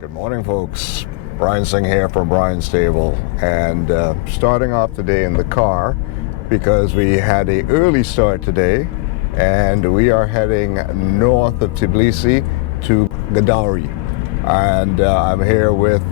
Good morning, folks. Brian Singh here from Brian's Table, and starting off the day in the car because we had an early start today, and we are heading north of Tbilisi to Gudauri. And I'm here with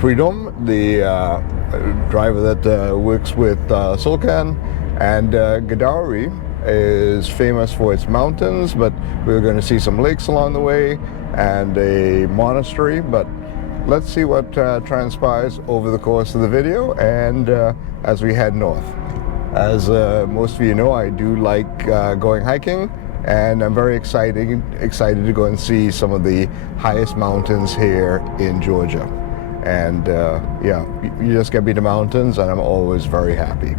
Freedom, the driver that works with Sulcan, and Gudauri is famous for its mountains, but we're going to see some lakes along the way and a monastery. But let's see what transpires over the course of the video and as we head north. As most of you know, I do like going hiking, and I'm very excited to go and see some of the highest mountains here in Georgia. And yeah, you just get me to mountains and I'm always very happy.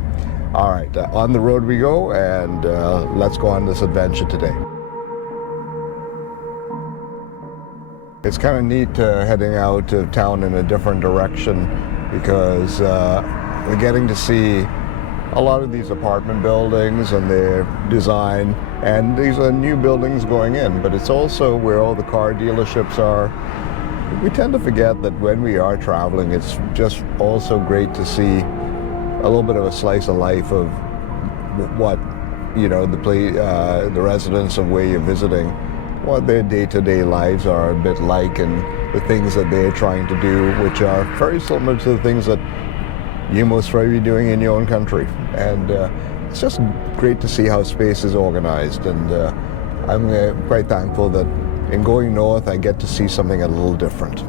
All right, on the road we go, and let's go on this adventure today. It's kind of neat heading out of town in a different direction because we're getting to see a lot of these apartment buildings and their design, and these are new buildings going in, but it's also where all the car dealerships are. We tend to forget that when we are traveling, it's just also great to see a little bit of a slice of life of what, you know, the residents of where you're visiting, what their day-to-day lives are a bit like, and the things that they're trying to do, which are very similar to the things that you most probably be doing in your own country. And it's just great to see how space is organized, and I'm quite thankful that in going north I get to see something a little different.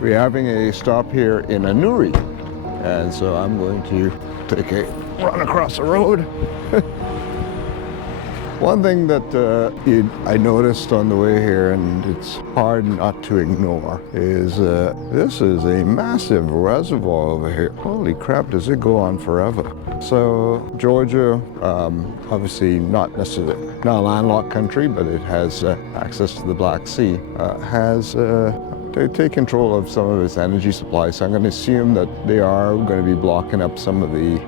We're having a stop here in Anuri, and so I'm going to take a run across the road. One thing that I noticed on the way here, and it's hard not to ignore, is this is a massive reservoir over here. Holy crap, does it go on forever? So Georgia, obviously not necessarily not a landlocked country, but it has access to the Black Sea, has to take control of some of its energy supply. So I'm going to assume that they are going to be blocking up some of the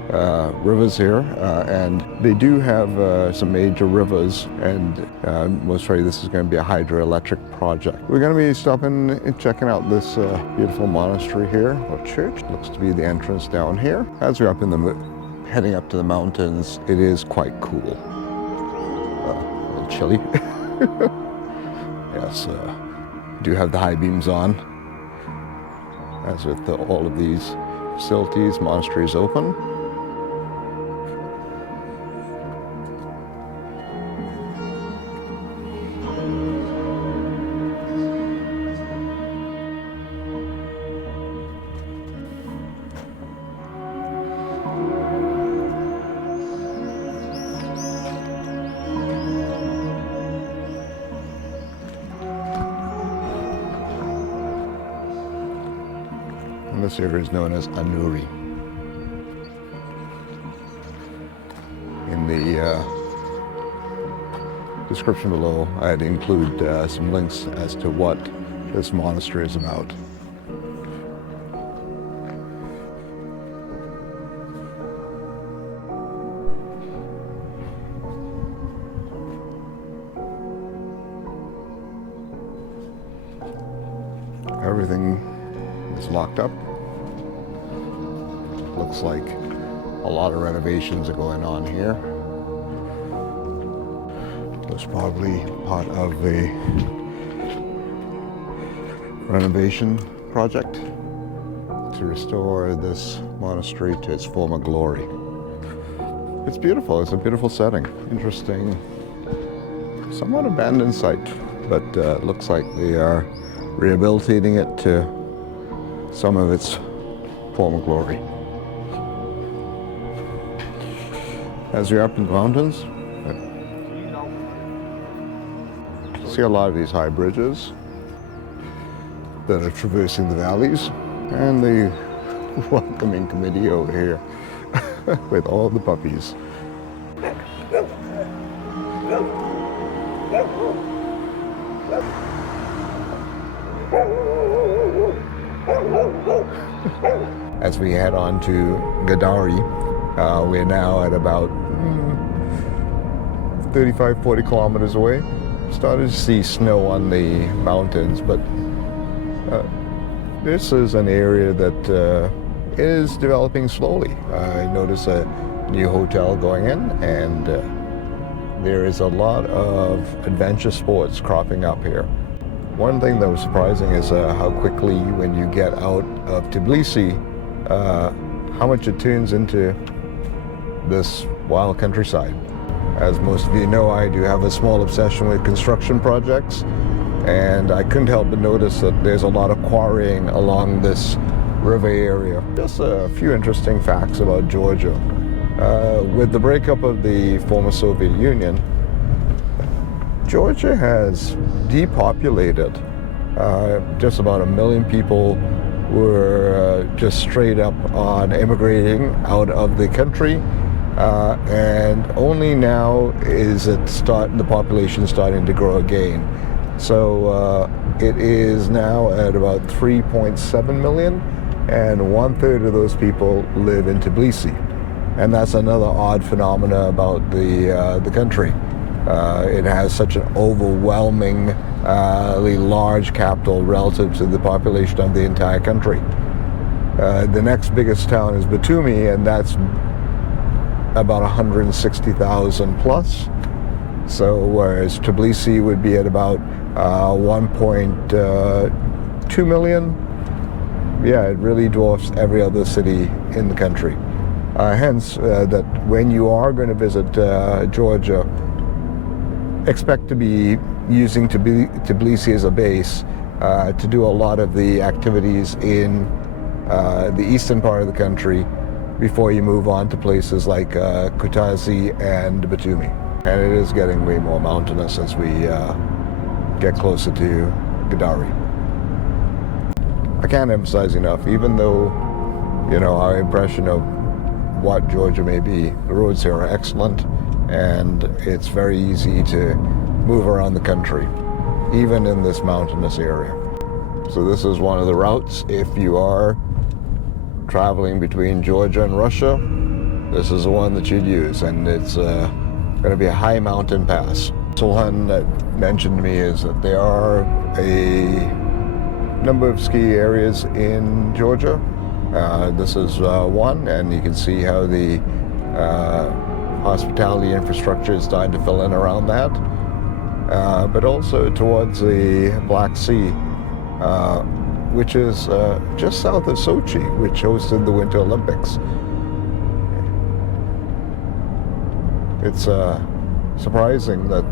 rivers here, and they do have some major rivers, and most probably this is going to be a hydroelectric project. We're going to be stopping and checking out this beautiful monastery here, or church. Looks to be the entrance down here. As we're heading up to the mountains, it is quite cool. A little chilly. Yes. Do have the high beams on. As with all of these facilities, monasteries open. This area is known as Anuri. In the description below, I'd include some links as to what this monastery is about. Everything is locked up. Looks like a lot of renovations are going on here. It's probably part of a renovation project to restore this monastery to its former glory. It's beautiful. It's a beautiful setting. Interesting, somewhat abandoned site, but looks like they are rehabilitating it to some of its former glory. As you're up in the mountains, see a lot of these high bridges that are traversing the valleys, and the welcoming committee over here with all the puppies. As we head on to Gudauri, we're now at about 35, 40 kilometers away. Started to see snow on the mountains, but this is an area that is developing slowly. I noticed a new hotel going in, and there is a lot of adventure sports cropping up here. One thing that was surprising is how quickly, when you get out of Tbilisi, how much it turns into this wild countryside. As most of you know, I do have a small obsession with construction projects, and I couldn't help but notice that there's a lot of quarrying along this river area. Just a few interesting facts about Georgia. With the breakup of the former Soviet Union, Georgia has depopulated. Just about 1 million people were just straight up on immigrating out of the country, and only now is the population starting to grow again. So it is now at about 3.7 million, and 1/3 of those people live in Tbilisi. And that's another odd phenomena about the country. It has such an overwhelmingly large capital relative to the population of the entire country. The next biggest town is Batumi, and that's about 160,000 plus. So whereas Tbilisi would be at about 1.2 million, yeah, it really dwarfs every other city in the country. Hence, that when you are going to visit Georgia, expect to be using Tbilisi as a base to do a lot of the activities in the eastern part of the country before you move on to places like Kutaisi and Batumi. And it is getting way more mountainous as we get closer to Gudauri. I can't emphasize enough, even though, you know, our impression of what Georgia may be, the roads here are excellent, and it's very easy to move around the country, even in this mountainous area. So this is one of the routes. If you are traveling between Georgia and Russia, this is the one that you'd use, and it's going to be a high mountain pass. Sulhan mentioned to me is that there are a number of ski areas in Georgia. This is one, and you can see how the hospitality infrastructure is starting to fill in around that. But also towards the Black Sea, which is just south of Sochi, which hosted the Winter Olympics. It's surprising that,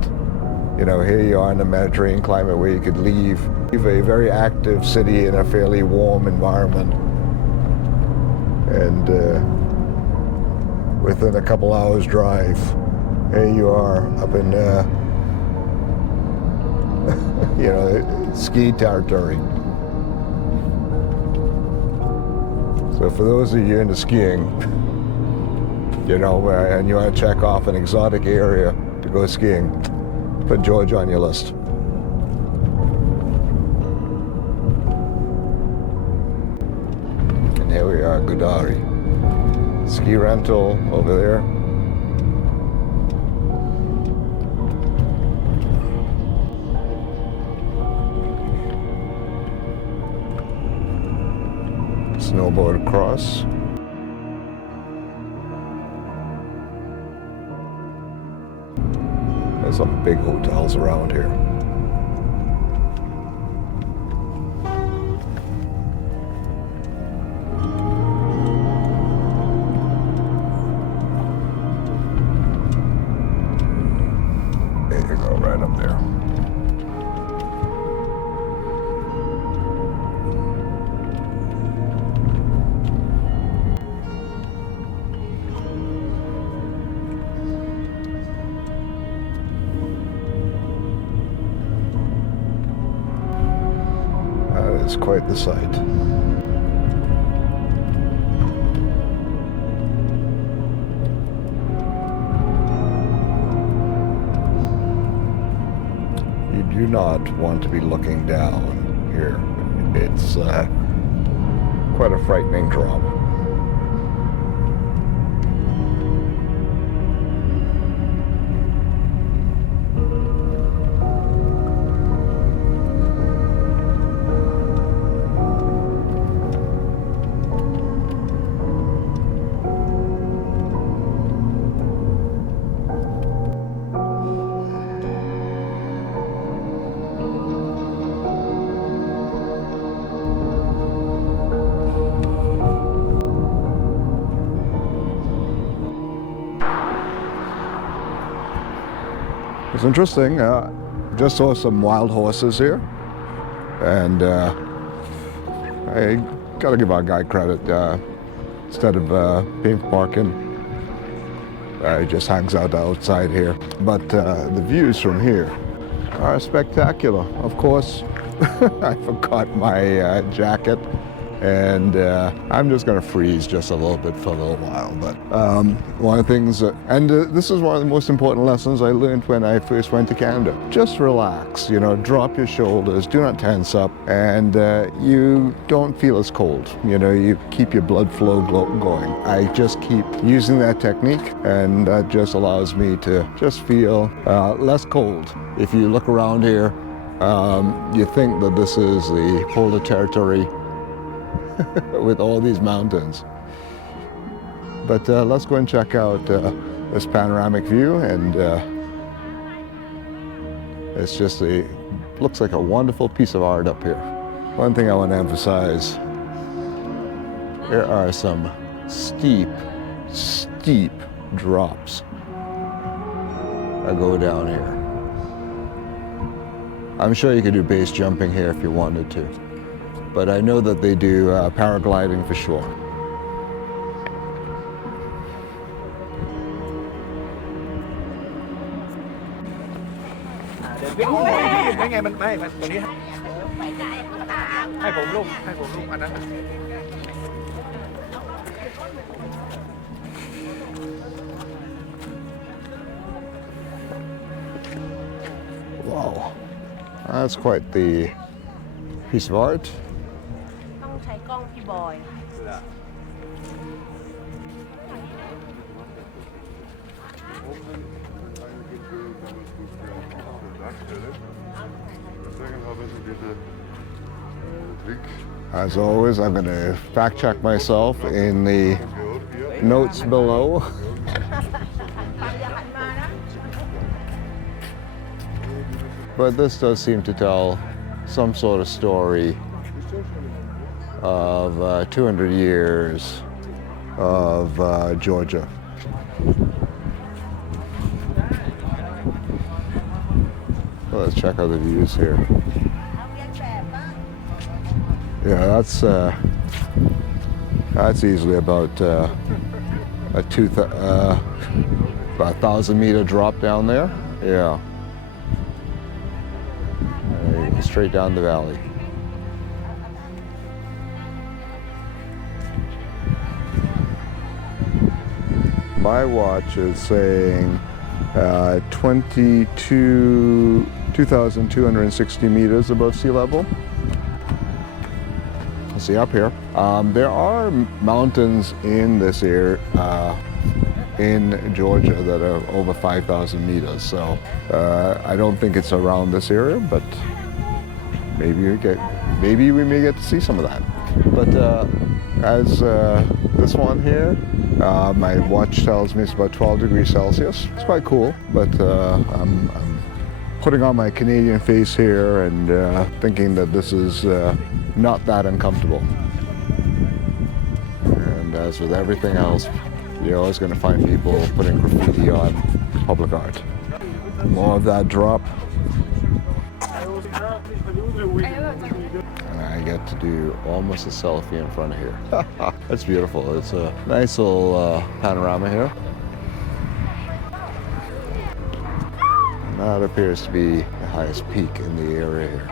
you know, here you are in a Mediterranean climate where you could leave a very active city in a fairly warm environment, and within a couple hours drive, here you are up in you know, ski territory. So for those of you into skiing, you know, and you want to check off an exotic area to go skiing, put Georgia on your list. And here we are, Gudauri. Ski rental over there. Snowboard across. There's some big hotels around here. There you go, right up there. It's quite the sight. You do not want to be looking down here. It's quite a frightening drop. It's interesting. Just saw some wild horses here, and I gotta give our guy credit. Instead of paying for parking, he just hangs out outside here. But the views from here are spectacular. Of course, I forgot my jacket, and I'm just going to freeze just a little bit for a little while. But one of the things, this is one of the most important lessons I learned when I first went to Canada. Just relax, you know, drop your shoulders, do not tense up, and you don't feel as cold. You know, you keep your blood flow going. I just keep using that technique, and that just allows me to just feel less cold. If you look around here, you think that this is the polar territory with all these mountains. But let's go and check out this panoramic view, and it's just looks like a wonderful piece of art up here. One thing I want to emphasize, there are some steep drops that go down here. I'm sure you could do base jumping here if you wanted to, but I know that they do paragliding for sure. Wow, that's quite the piece of art. As always, I'm going to fact check myself in the notes below. But this does seem to tell some sort of story of 200 years of Georgia. Well, let's check out the views here. Yeah, that's easily about a 1,000-meter drop down there. Yeah, straight down the valley. My watch is saying 2,260 meters above sea level. See up here. There are mountains in this area, in Georgia, that are over 5,000 meters. So I don't think it's around this area, but maybe we may get to see some of that. But as this one here, my watch tells me it's about 12 degrees Celsius. It's quite cool, but I'm putting on my Canadian face here and thinking that this is not that uncomfortable. And as with everything else, you're always going to find people putting graffiti on public art. More of that drop. And I get to do almost a selfie in front of here. That's beautiful. It's a nice little panorama here. And that appears to be the highest peak in the area here.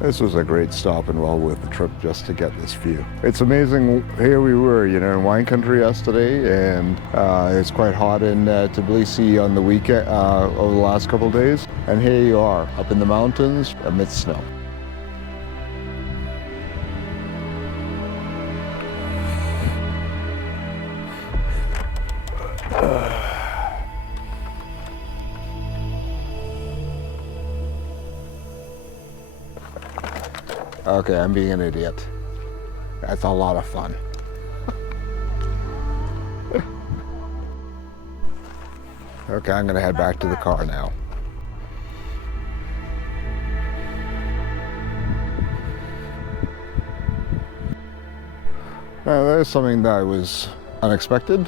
This was a great stop and well worth the trip just to get this view. It's amazing. Here we were, you know, in wine country yesterday, and it's quite hot in Tbilisi on the weekend, over the last couple of days. And here you are, up in the mountains amidst snow. Okay, I'm being an idiot. That's a lot of fun. Okay, I'm gonna head back to the car now. Now, there's something that was unexpected.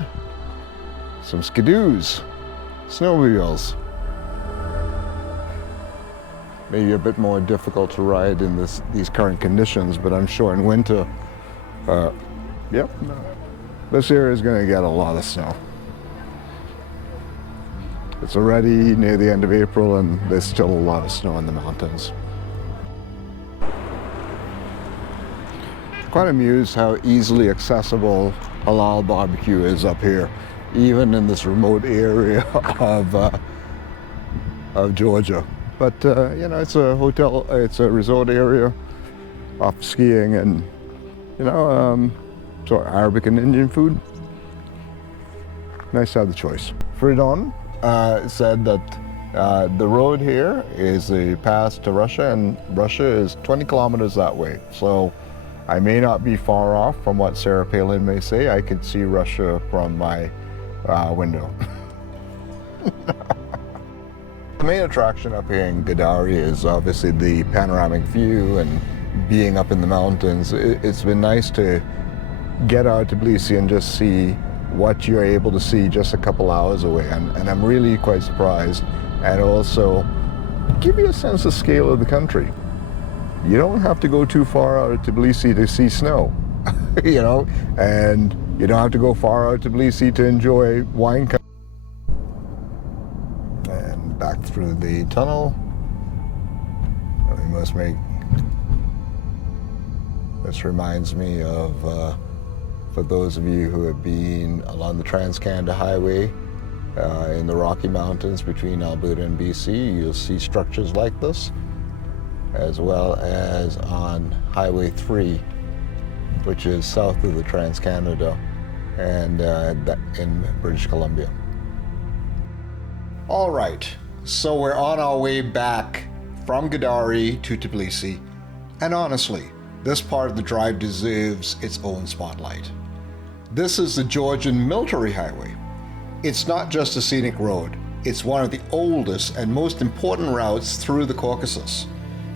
Some skidoos. snowmobiles. Maybe a bit more difficult to ride in these current conditions, but I'm sure in winter, this area is going to get a lot of snow. It's already near the end of April and there's still a lot of snow in the mountains. Quite amused how easily accessible halal barbecue is up here, even in this remote area of Georgia. But it's a hotel, it's a resort area, off skiing, and so Arabic and Indian food. Nice to have the choice. Fridon said that the road here is a pass to Russia, and Russia is 20 kilometers that way. So I may not be far off from what Sarah Palin may say. I could see Russia from my window. The main attraction up here in Gudauri is obviously the panoramic view and being up in the mountains. It's been nice to get out to Tbilisi and just see what you're able to see just a couple hours away, and I'm really quite surprised, and also give you a sense of scale of the country. You don't have to go too far out of Tbilisi to see snow, and you don't have to go far out to Tbilisi to enjoy wine. And back through the tunnel. We must make. This reminds me of, for those of you who have been along the Trans-Canada Highway in the Rocky Mountains between Alberta and BC, you'll see structures like this, as well as on Highway 3, which is south of the Trans-Canada and in British Columbia. All right, so we're on our way back from Gudauri to Tbilisi, and honestly, this part of the drive deserves its own spotlight. This is the Georgian Military Highway. It's not just a scenic road, it's one of the oldest and most important routes through the Caucasus.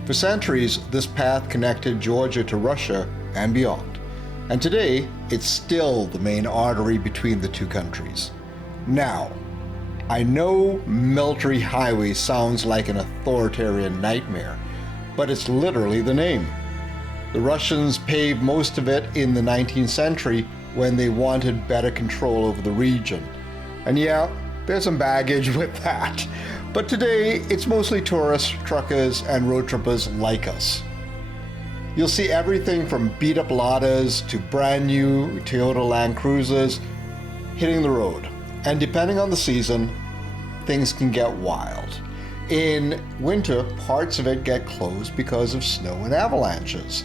For centuries, this path connected Georgia to Russia and beyond. And today, it's still the main artery between the two countries. Now, I know military highway sounds like an authoritarian nightmare, but it's literally the name. The Russians paved most of it in the 19th century when they wanted better control over the region. And yeah, there's some baggage with that. But today, it's mostly tourists, truckers, and road trippers like us. You'll see everything from beat-up Ladas to brand new Toyota Land Cruisers hitting the road. And depending on the season, things can get wild. In winter, parts of it get closed because of snow and avalanches.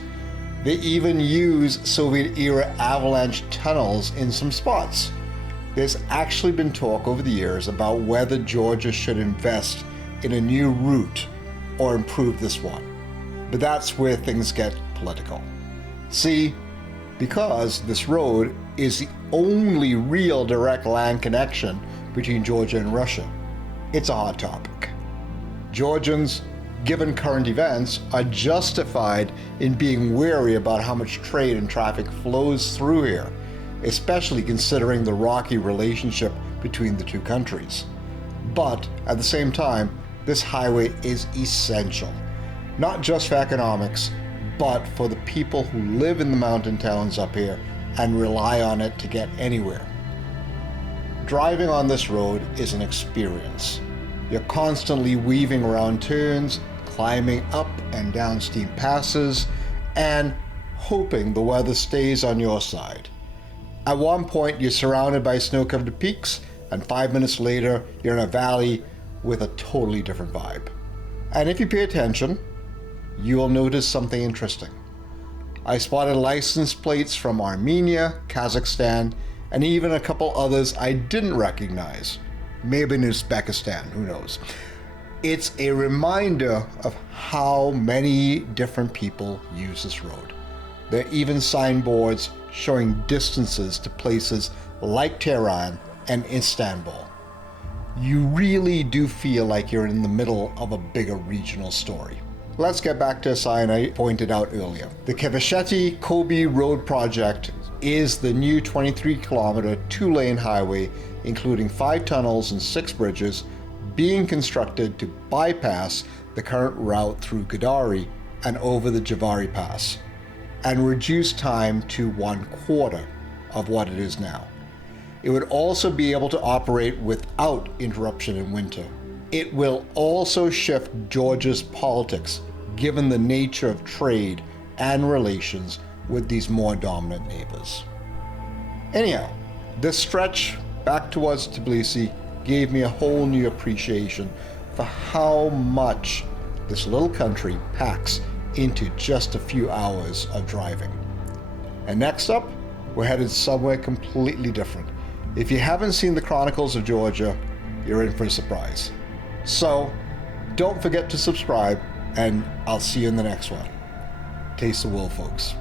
They even use Soviet-era avalanche tunnels in some spots. There's actually been talk over the years about whether Georgia should invest in a new route or improve this one. But that's where things get political. See, because this road is the only real direct land connection between Georgia and Russia, it's a hot topic. Georgians, given current events, are justified in being wary about how much trade and traffic flows through here, especially considering the rocky relationship between the two countries. But at the same time, this highway is essential, not just for economics, but for the people who live in the mountain towns up here and rely on it to get anywhere. Driving on this road is an experience. You're constantly weaving around turns, climbing up and down steep passes, and hoping the weather stays on your side. At one point, you're surrounded by snow-covered peaks, and 5 minutes later, you're in a valley with a totally different vibe. And if you pay attention, you will notice something interesting. I spotted license plates from Armenia, Kazakhstan, and even a couple others I didn't recognize. Maybe in Uzbekistan, who knows. It's a reminder of how many different people use this road. There are even signboards showing distances to places like Tehran and Istanbul. You really do feel like you're in the middle of a bigger regional story. Let's get back to a sign I pointed out earlier. The Kevesheti-Kobe Road project is the new 23-kilometer, two-lane highway including 5 tunnels and 6 bridges, being constructed to bypass the current route through Gudauri and over the Zhinvali Pass, and reduce time to 1/4 of what it is now. It would also be able to operate without interruption in winter. It will also shift Georgia's politics, given the nature of trade and relations with these more dominant neighbors. Anyhow, this stretch back towards Tbilisi gave me a whole new appreciation for how much this little country packs into just a few hours of driving. And next up, we're headed somewhere completely different. If you haven't seen the Chronicles of Georgia, you're in for a surprise. So, don't forget to subscribe, and I'll see you in the next one. Taste the world, folks.